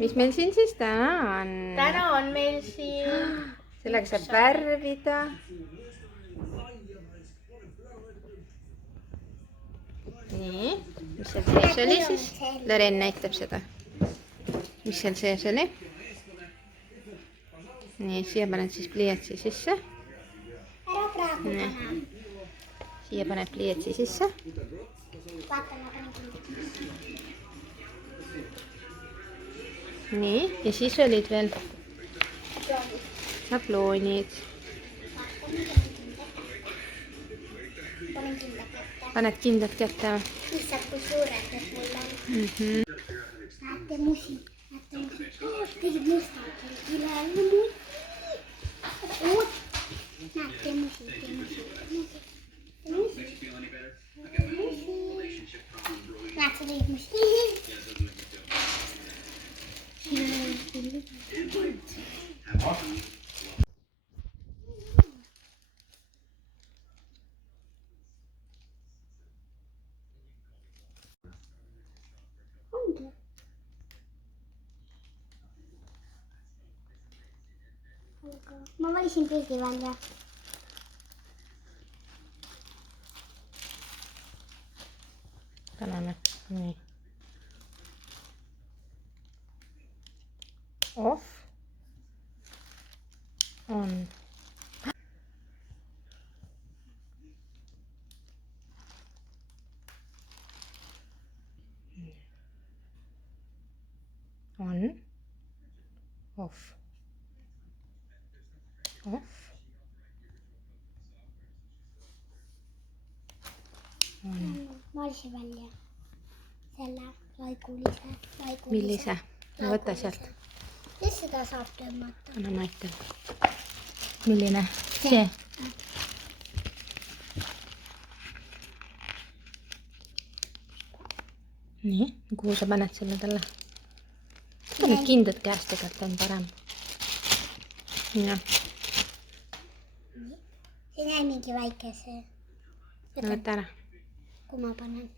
mis meil siin siis täna on? Täna on meil siin... Sellega saab värvida. Nii, mis seal sees oli siis? Loreen näitab seda. Mis seal sees oli? Nii, siia paned siis pliiatsi sisse. Ära praegu pane. Siia paned pliiatsi sisse. Vaata, ma panen kindlasti. Nii, ja siis olid veel šabloonid. Panen kindla kätte. Paned kindlad kätte. Lihtsalt kui suured need mul on. Näete musi. Tegid mustad. Üleäärne musi. Oot. Näete musi. Musi. Näed, sa tegid musi. Ma valisin pildi välja. Paneme. Nii. Off. On. On. Off. Off. On. Ma valisin välja selle laigulise. Millise? No võta sealt. Mis seda saab tõmmata? Anna ma aitan. Milline? See. Nii, kuhu sa paned selle talle? Paned kindlad käest tegelikult on parem. Jah. Siin jäi mingi väikese. No võta ära. Kui ma panen.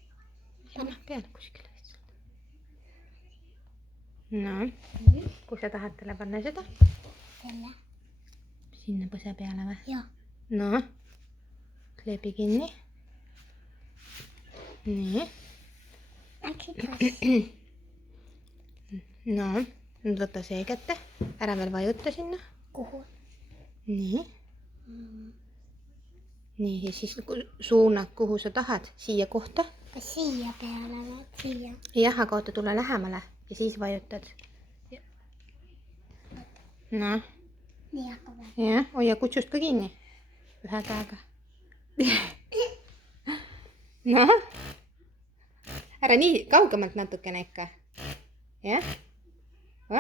Pane peale kuskile. No, kui sa tahad talle panna seda? Selle. Sinna põse peale või? Joo. No, kleebi kinni. Nii. Äkki kas? No, nüüd võta see kätte. Ära veel vajuta sinna. Kuhu? Nii. Nii, ja siis suunad, kuhu sa tahad. Siia kohta. Kas siia peale või? Siia. Jah, aga oota, tule lähemale. Ja siis vajutad. No. Nii hakkab või? Jah, hoia kutsust ka kinni. Ühe käega. No. Ära nii kaugemalt natukene ikka. Jah.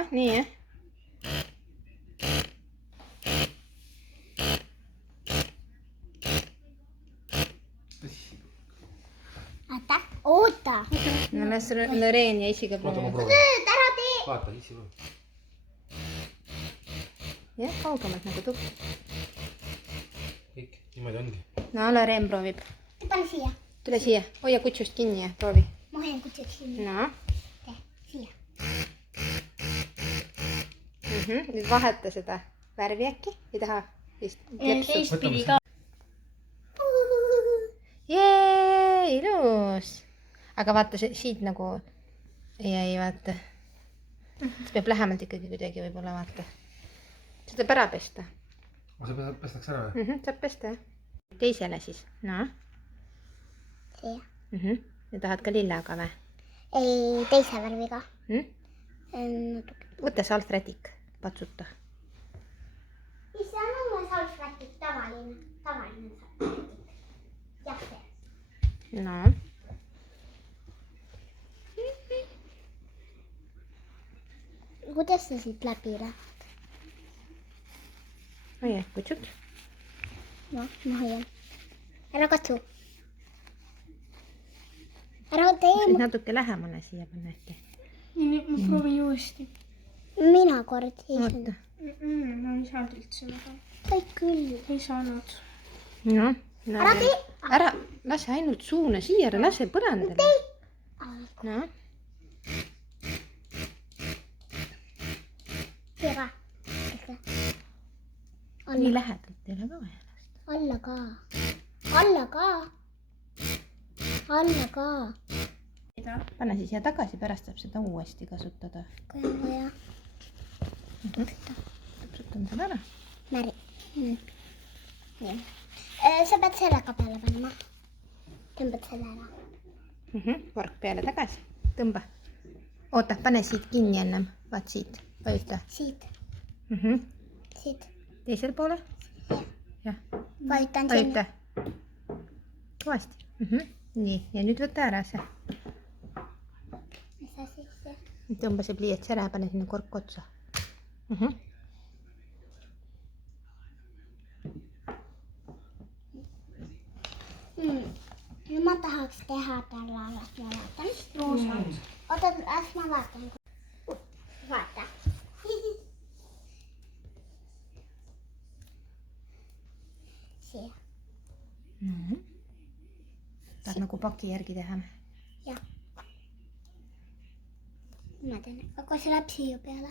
Nii jah. Oota. No las Loreen ja isiga proovib. Ära tee. Vaata, isi või. Jah, kaugemalt nagu tukk. Kõik, niimoodi ongi. No Loreen proovib. Pane siia. Tule siia, hoia kutsust kinni ja proovi. Ma hoian kutsust kinni. No. Tee, siia. Nüüd vaheta seda värvi äkki. Ei taha vist lepsu. Teistpidi ka. Jee, ilus. Aga vaata, siit nagu ei vaata. See peab lähemalt ikkagi kuidagi võib-olla vaata. Seda peab ära pesta. Aga see pestakse ära või? Saab pesta, jah. Teisele siis. No. Siia. Ja tahad ka lillaga või? Ei, teise värviga. Natuke. Võta salvrätik, patsuta. Mis see on oma salvrätik? Tavaline salvrätik. Jah, see. No. Kuidas sa siit läbi läheb? Hoia kutsud. No, ma hoian. Ära katsu. Ära tee. Nüüd natuke lähemale siia panna äkki. Ma proovin uuesti. Mina kord ei saanud. Oota. Ma ei saanud üldse väga. Said küll. Ei saanud. No. Ära tee. Ära, lase ainult suuna siia, ära lase põrandale. No. nii lähedalt ei ole ka vaja lasta. alla ka. Alla ka. Alla ka. Pane siis siia tagasi, pärast saab seda uuesti kasutada. Kui on vaja. Täpsutan selle ära. Märi. Nii. Sa pead selle ka peale panema. Tõmbad selle ära. Vork peale tagasi. Tõmba. Oota, pane siit kinni ennem. Vaat siit. Vajuta. Siit. Siit. Teisel poole. Jah. Vajutan sinna. Vajuta. Kõvasti. Nii, ja nüüd võta ära see. Mis sa sisse? Tõmba see pliiats ära ja pane sinna kork otsa. No ma tahaks teha tällä las ma vaatan. Roosat. Oota, las ma vaatan. Vaata. Siia. Tahad nagu paki järgi teha? Jah. Ma teen. Aga see läheb siia peale.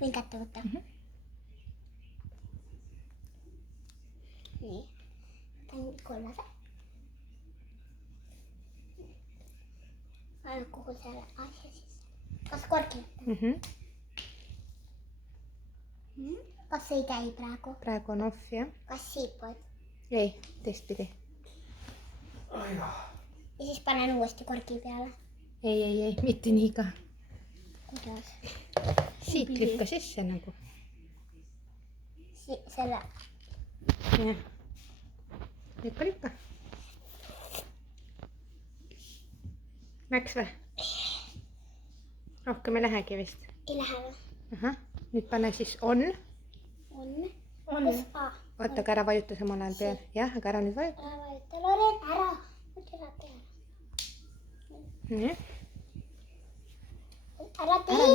Võin kätte võtta. Nii. Võtan kollase. Panen kogu selle asja sisse. Kas korki? Kas ei käi praegu? Praegu on off, jah? Kas siitpoolt? Ei, teistpidi. Ja siis panen uuesti korki peale. Ei, mitte nii ka. Kuidas? Siit lükka sisse nagu. Selle. Jah. Lükka. Läks või? Rohkem ei lähegi vist. Ei lähe või? Ahah. Nüüd pane siis on. On. On. Oota, aga ära vajuta samal ajal peal. Jah, aga ära nüüd vajuta. Ära vajuta. Loren, ära. Võta ära peale. Nii. Ära tee.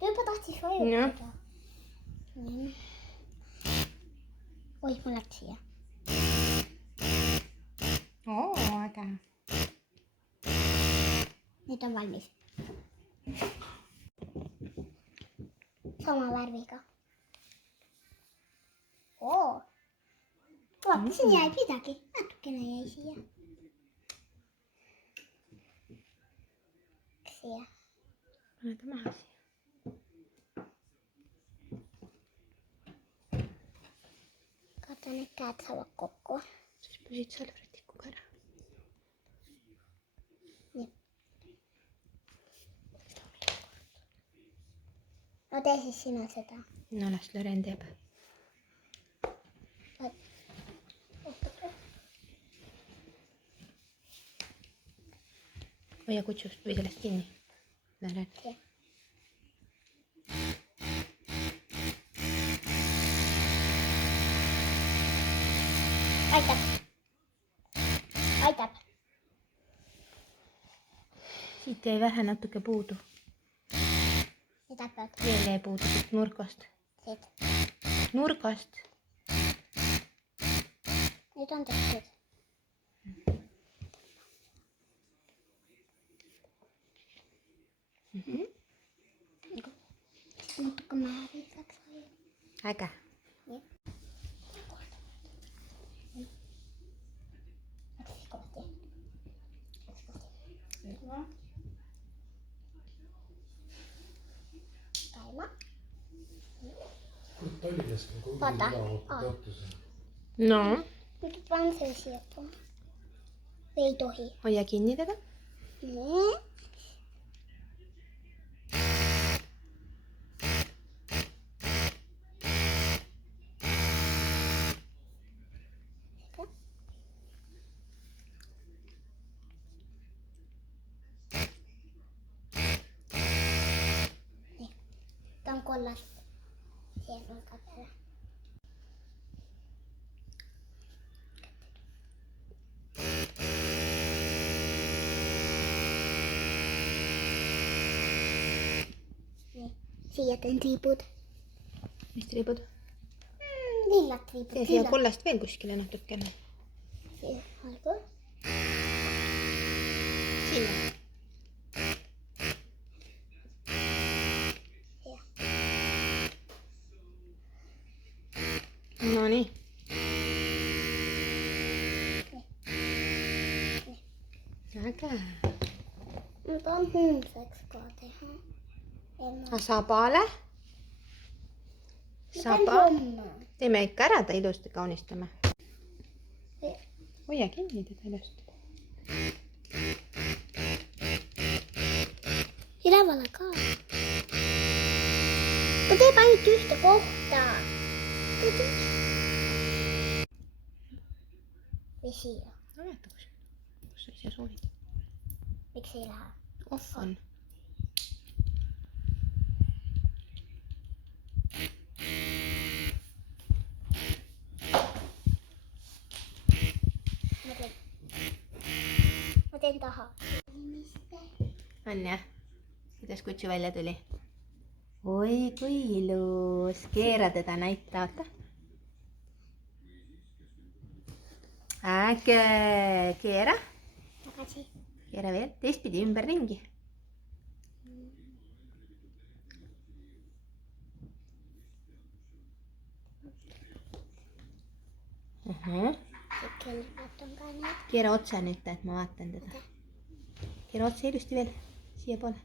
Juba tahtis vajutada. Nii. Oi, mul läks siia. Äge. Nüüd on valmis. Sama värviga. Vaata, siin jäi midagi. Natukene jäi siia. Siia. Pane ta maha siia. Kato, need käed saavad kokku. Siis püsid salvrätikuga ära. Nii. No tee siis sina seda. No las Loren teeb. Hoia kutsust või sellest kinni. Loren. Aitab. Siit jäi vähe natuke puudu. Mida pead? Veel jäi puudu siit nurgast. Siit. Nurgast. Nüüd on tehtud. Natuke määriliseks oli. Äge. Nii. Läks siis kohti. Käima. Tallinnas on kogu Vaata. Tartus. No, Nüüd panen selle siia poole. Või ei tohi. hoia kinni teda. Nii. Ta on kollast. Siia nurga peale. Nii. Siia teen triibud. Mis triibud? Lillad triibud. Tee siia kollast veel kuskile natukene. Siia algul. Siia. Siia. äge. Ma tahan homseks ka teha. Sabale? Saba. Teeme ikka ära ta ilusti, kaunistame. Hoia kinni teda ilusti. Üleval ka. Ta teeb ainult ühte kohta. Või siia. Näeta, kus sa ise soovid. Miks ei lähe? Off on. Ma teen taha. On jah? Kuidas kutsu välja tuli? Oi, kui ilus. Keera teda, näita, oota. Äge. Keera. Tagasi. Keera veel. Teistpidi ümber ringi. Vaatan ka nüüd. Keera otsa nüüd, et ma vaatan teda. Keera otsa ilusti veel. Siia poole.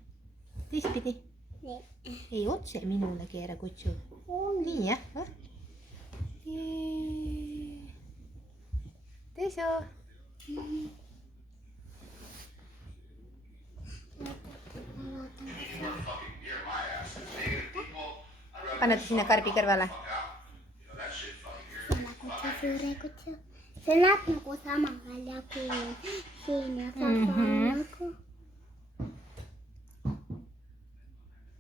Teistpidi. Nii. Ei, otse minule keera kutsu. Nii jah, või? Teiso. Pane ta sinna karbi kõrvale. See näeb nagu sama välja kui siin ja sama.